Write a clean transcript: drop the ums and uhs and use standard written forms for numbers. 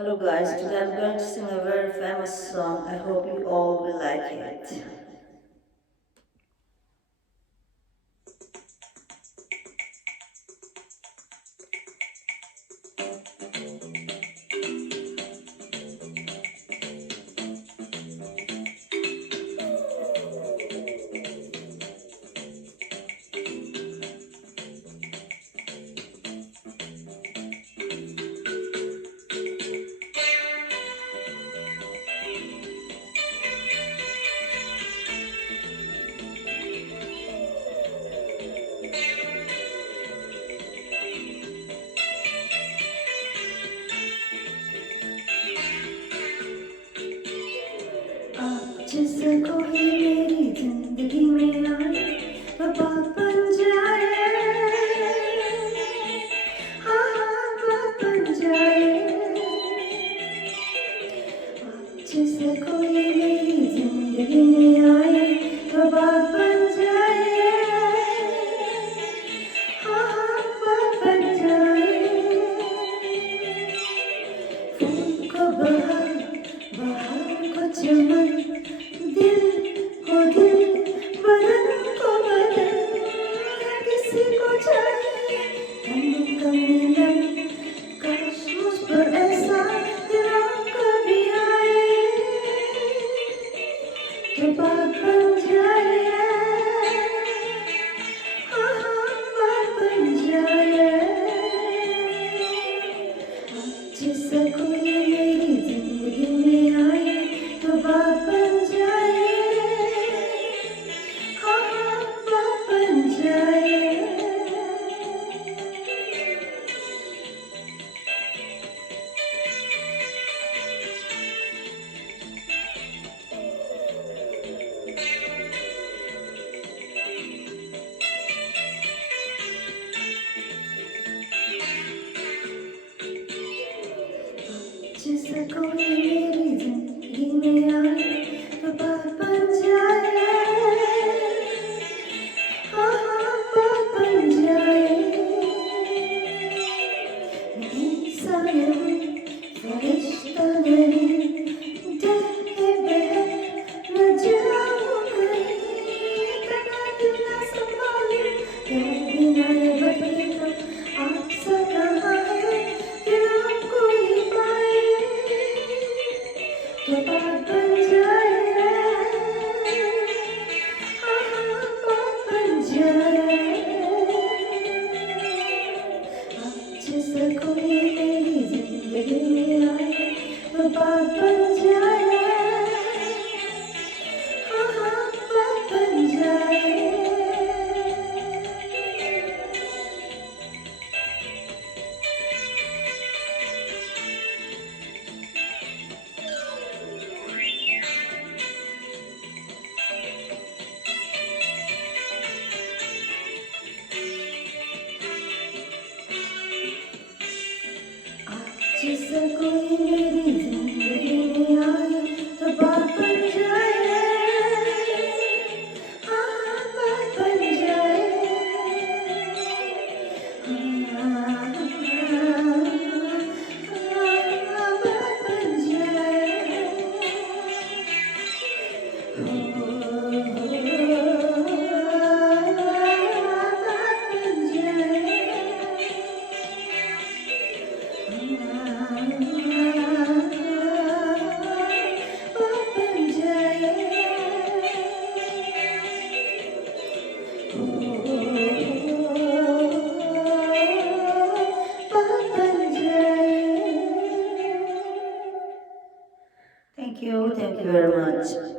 Hello guys, today I'm going to sing a very famous song. I hope you all will like it. जिससे कोई मेरी जिंदगी में आए बाप बन जाए, हाँ हाँ बाप बन जाए। जिससे कोई मेरी जिंदगी में आए बाप बन जाए, हाँ हाँ बाप बन जाए। फूल को बहार बहार को चमन, दिल को दिल बदन को बदन, किसी को चाहिए तन का मिलन। काश मुझ पर ऐसा दिल कभी आए कि बात बन जाए, हाँ हाँ बात बन जाए। जिससे कोई मेरी जिंदगी में आए तो बात बन जाए, हाँ हाँ बात बन जाए। जिससे कोई मेरी जिंदगी में आए तो बात बन जाए, हाँ हाँ बात बन जाए। इंसान हूँ फरिश्ता नहीं, डर के बहक न जाऊँ कहीं, इतना दिल न संभाले प्यार बिना ये बदले तो आप सा कहाँ है, दिल आपको ही पाए तो बात बन जाए, हाँ हाँ बात बन जाए। जिससे कोई मेरी जिंदगी में आए तो बात बन जाए, हाँ हाँ बात बन जाए। जिससे कोई मेरी जिंदगी में आए तो बात बन जाए, हाँ हाँ बात बन जाए। हाँ बात बन जाए। बात बन जाए। Thank you very much.